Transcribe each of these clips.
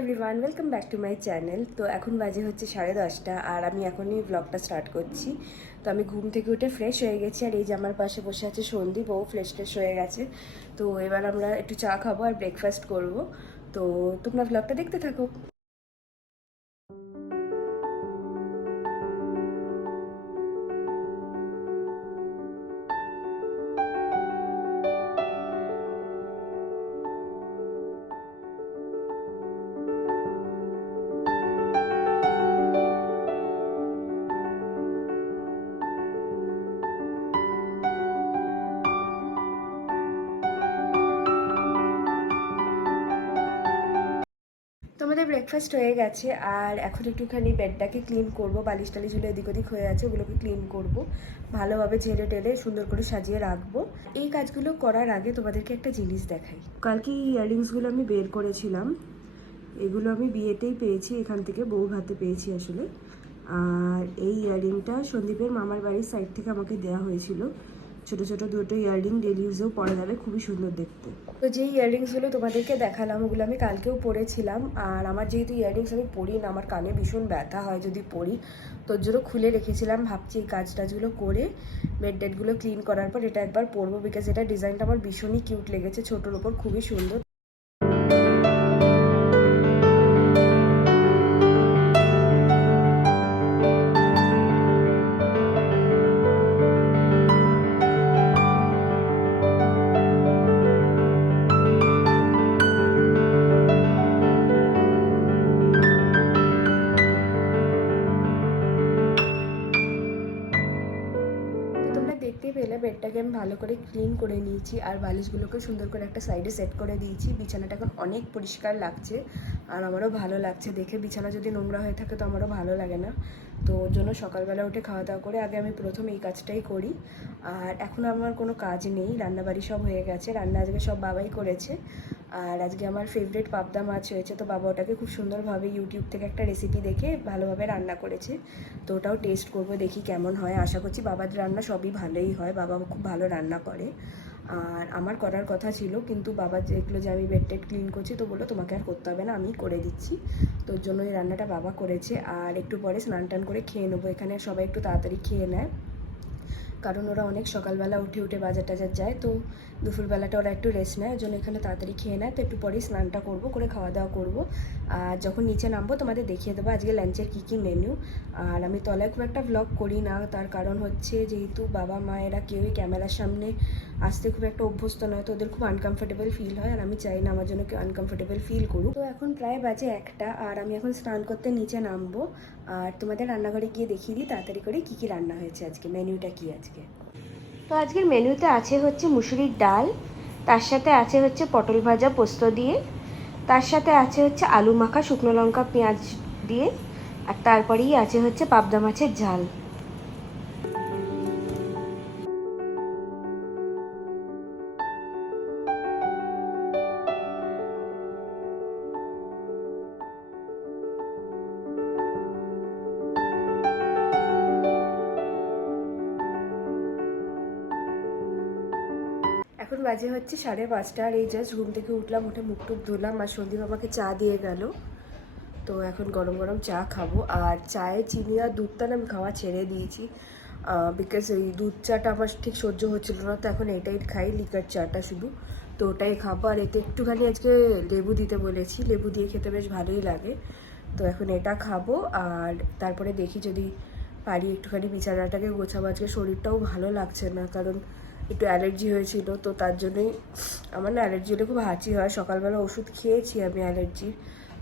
Everyone, welcome back to my channel. তো এখন বাজে হচ্ছে 10:30 আর আমি এখনই ব্লগটা স্টার্ট করছি। তো আমি ঘুম থেকে উঠে ফ্রেশ হয়ে গেছি আর এই যে আমার পাশে বসে আছে সন্দীপ, ও ফ্রেশ হয়ে গেছে। তো এবার আমরা একটু চা খাবো আর ব্রেকফাস্ট করব। তো তোমরা ব্লগটা দেখতে থাকো। তো আমাদের ব্রেকফাস্ট হয়ে গেছে আর এখন একটুখানি বেডটাকে ক্লিন করব। বালিশ টালিশগুলো এদিক ওদিক হয়ে আছে, ওগুলোকে ক্লিন করব, ভালোভাবে ঝেড়ে টেলে সুন্দর করে সাজিয়ে রাখবো। এই কাজগুলো করার আগে তোমাদেরকে একটা জিনিস দেখাই। কালকে এই ইয়াররিংসগুলো আমি বের করেছিলাম, এগুলো আমি বিয়েতেই পেয়েছি, এখান থেকে বউর হাতে পেয়েছি আসলে। আর এই ইয়াররিংটা সন্দীপের মামার বাড়ির সাইড থেকে আমাকে দেওয়া হয়েছিল। ছোট ছোট দুটো ইয়াররিং, ডেলি ইউজেও পরা যাবে, খুবই সুন্দর দেখতে। তো যেই ইয়াররিংসগুলো তোমাদেরকে দেখালাম ওগুলো আমি কালকেও পরেছিলাম। আর আমার যেহেতু ইয়াররিংস আমি পরি না, আমার কানে ভীষণ ব্যথা হয় যদি পরি, তোর জন্য খুলে রেখেছিলাম। ভাবছি এই কাজ টাজগুলো করে বেড ডেডগুলো ক্লিন করার পর এটা একবার পরবো, বিকজ এটা ডিজাইনটা আমার ভীষণই কিউট লেগেছে, ছোটোর ওপর খুবই সুন্দর। দেখতেই পেলে বেডটাকে আমি ভালো করে ক্লিন করে নিয়েছি আর বালিশগুলোকে সুন্দর করে একটা সাইডে সেট করে দিয়েছি। বিছানাটা এখন অনেক পরিষ্কার লাগছে আর আমারও ভালো লাগছে দেখে। বিছানা যদি নোংরা হয়ে থাকে তো আমারও ভালো লাগে না। তো ওর জন্য সকালবেলা উঠে খাওয়া দাওয়া করে আগে আমি প্রথম এই কাজটাই করি। আর এখন আমার কোনো কাজ নেই, রান্নাবাড়ি সব হয়ে গেছে, রান্না আজকে সব বাবাই করেছে। আর আজকে আমার ফেভারিট পাবদা মাছ হয়েছে, তো বাবা ওটাকে খুব সুন্দরভাবে ইউটিউব থেকে একটা রেসিপি দেখে ভালোভাবে রান্না করেছে। তো ওটাও টেস্ট করবো, দেখি কেমন হয়। আশা করছি বাবার রান্না সবই ভালোই হয়, বাবা খুব ভালো রান্না করে। আর আমার করার কথা ছিল, কিন্তু বাবা দেখলো যে আমি বেড টেড ক্লিন করছি, তো বললো তোমাকে আর করতে হবে না, আমি করে দিচ্ছি। তোর জন্য এই রান্নাটা বাবা করেছে। আর একটু পরে স্নান টান করে খেয়ে নেবো। এখানে সবাই একটু তাড়াতাড়ি খেয়ে নেয়, কারণ ওরা অনেক সকালবেলা উঠে বাজার টাজার যায়, তো দুপুরবেলাটা ওরা একটু রেস্ট নেয়, ওই জন্য এখানে তাড়াতাড়ি খেয়ে নেয়। তো একটু পরেই স্নানটা করবো, করে খাওয়া দাওয়া করবো। আর যখন নিচে নামবো তোমাদের দেখিয়ে দেবো আজকে লাঞ্চের কী কী মেনু। আর আমি তলায় খুব একটা ব্লগ করি না, তার কারণ হচ্ছে যেহেতু বাবা মা এরা কেউই ক্যামেরার সামনে আসতে খুব একটা অভ্যস্ত নয়, তো ওদের খুব আনকমফোর্টেবল ফিল হয়, আর আমি চাই না আমার জন্য কেউ আনকমফোর্টেবল ফিল করুক। তো এখন প্রায় বাজে 1টা আর আমি এখন স্নান করতে নিচে নামবো। আর তোমাদের রান্নাঘরে গিয়ে দেখিয়ে দিই তাড়াতাড়ি করে কী কী রান্না হয়েছে আজকে, মেনুটা কী আজকে। তো আজকের মেনুতে আছে হচ্ছে মুসুরির ডাল, তার সাথে আছে হচ্ছে পটল ভাজা পোস্ত দিয়ে, তার সাথে আছে হচ্ছে আলু মাখা শুকনো লঙ্কা পেঁয়াজ দিয়ে, আর তারপরেই আছে হচ্ছে পাবদা মাছের ঝাল। এখন বাজে হচ্ছে 5:30 আর এই জাস্ট ঘুম থেকে উঠলাম, উঠে মুখ টুক ধুলাম আর সন্দীপ আমাকে চা দিয়ে গেল। তো এখন গরম গরম চা খাবো। আর চায়ে চিনি আর দুধটা না আমি খাওয়া ছেড়ে দিয়েছি, বিকজ এই দুধ চাটা আমার ঠিক সহ্য হচ্ছিল না, তো এখন এটাই খাই, লিকার চাটা শুধু। তো ওটাই খাবো। আর এতে একটুখানি আজকে লেবু দিতে বলেছি, লেবু দিয়ে খেতে বেশ ভালোই লাগে। তো এখন এটা খাবো আর তারপরে দেখি যদি পারি একটুখানি বিছানাটাকে গোছাবো। আজকে শরীরটাও ভালো লাগছে না, কারণ একটু অ্যালার্জি হয়েছিল, তো তার জন্যই আমার না অ্যালার্জি হলে খুব হাঁচি হয়। সকালবেলা ওষুধ খেয়েছি আমি অ্যালার্জির,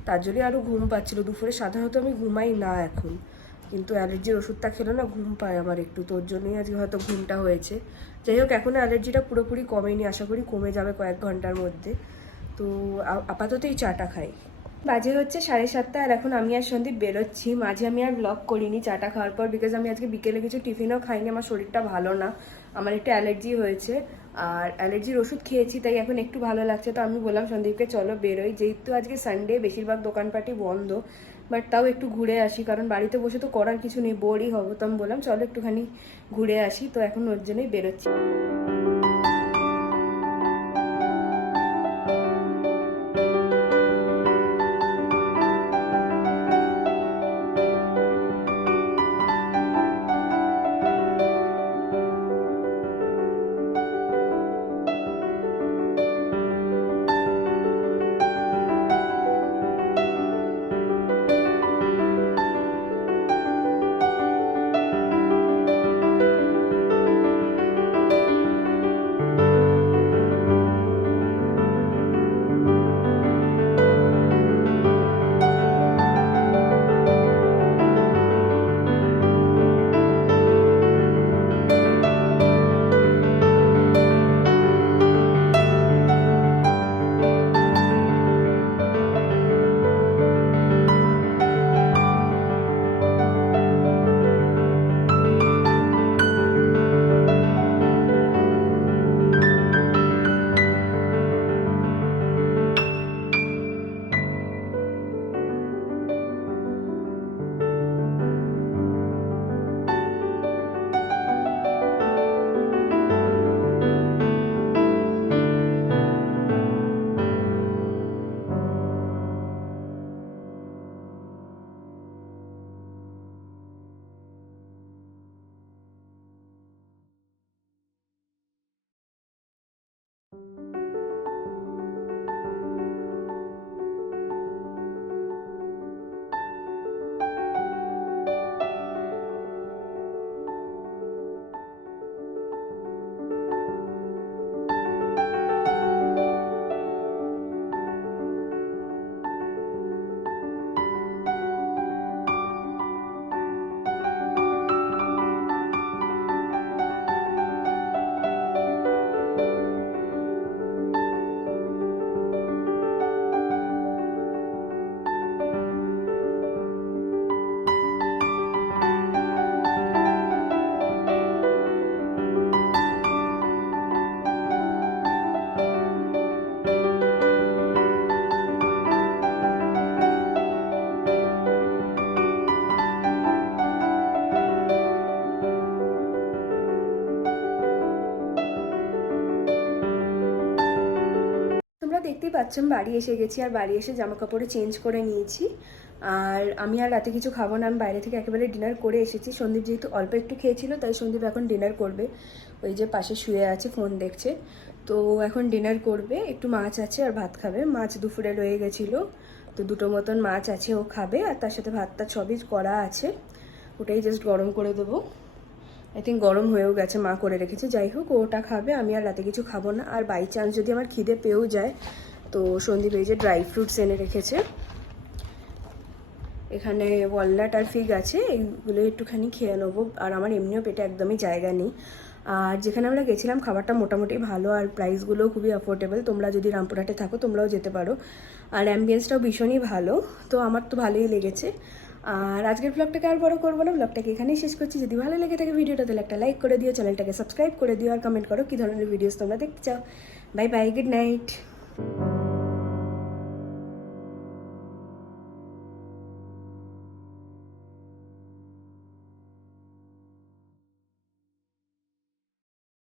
তার জন্যই আরও ঘুম পাচ্ছিলো। দুপুরে সাধারণত আমি ঘুমাই না এখন, কিন্তু অ্যালার্জির ওষুধটা খেলে না ঘুম পায় আমার একটু, তোর জন্যই আজকে হয়তো ঘুমটা হয়েছে। যাই হোক, এখনও অ্যালার্জিটা পুরোপুরি কমেনি, আশা করি কমে যাবে কয়েক ঘন্টার মধ্যে। তো আপাতত এই চাটা খাই। বাজে হচ্ছে 7:30 আর এখন আমি আর সন্দীপ বেরোচ্ছি। মাঝে আমি আর ব্লগ করিনি চাটা খাওয়ার পর, বিকজ আমি আজকে বিকেলে কিছু টিফিনও খাইনি, আমার শরীরটা ভালো না, আমার একটু অ্যালার্জি হয়েছে আর অ্যালার্জির ওষুধ খেয়েছি, তাই এখন একটু ভালো লাগছে। তো আমি বললাম সন্দীপকে চলো বেরোই, যেহেতু আজকে সানডে বেশিরভাগ দোকানপাটি বন্ধ, বাট তাও একটু ঘুরে আসি, কারণ বাড়িতে বসে তো করার কিছু নেই, বোরই হবো। তো আমি বললাম চলো একটুখানি ঘুরে আসি, তো এখন ওর জন্যই বেরোচ্ছি। কাচ্চাম বাড়ি এসে গেছি, আর বাড়ি এসে জামা কাপড়ে চেঞ্জ করে নিয়েছি। আর আমি আর রাতে কিছু খাবো না, আমি বাইরে থেকে একেবারে ডিনার করে এসেছি। সন্দীপ যেহেতু অল্প একটু খেয়েছিল, তাই সন্দীপ এখন ডিনার করবে। ওই যে পাশে শুয়ে আছে, ফোন দেখছে। তো এখন ডিনার করবে, একটু মাছ আছে আর ভাত খাবে। মাছ দুপুরে রয়ে গেছিলো, তো দুটো মতন মাছ আছে, ও খাবে। আর তার সাথে ভাতটা সবই করা আছে, ওটাই জাস্ট গরম করে দেবো। আই থিঙ্ক গরম হয়েও গেছে, মা করে রেখেছে। যাই হোক, ওটা খাবে, আমি আর রাতে কিছু খাবো না। আর বাই চান্স যদি আমার খিদে পেয়েও যায়, তো সন্দীপ এই যে ড্রাই ফ্রুটস এনে রেখেছে। এখানে ওয়ালনাট আর ফিগ আছে, এইগুলো একটুখানি খেয়ে নেবো। আর আমার এমনিও পেটে একদমই জায়গা নেই। আর যেখানে আমরা গেছিলাম খাবারটা মোটামুটি ভালো, আর প্রাইসগুলোও খুবই অ্যাফোর্ডেবল। তোমরা যদি রামপুরহাটে থাকো তোমরাও যেতে পারো। আর অ্যাম্বিয়েন্সটাও ভীষণই ভালো, তো আমার তো ভালোই লেগেছে। আর আজকের ব্লগটাকে আর বড় করবো না, ব্লগটাকে এখানেই শেষ করছি। যদি ভালো লেগে থাকে ভিডিওটা, তাহলে একটা লাইক করে দিও, চ্যানেলটাকে সাবস্ক্রাইব করে দিও, আর কমেন্ট করো কী ধরনের ভিডিওস তোমরা দেখতে চাও। Bye bye, good night.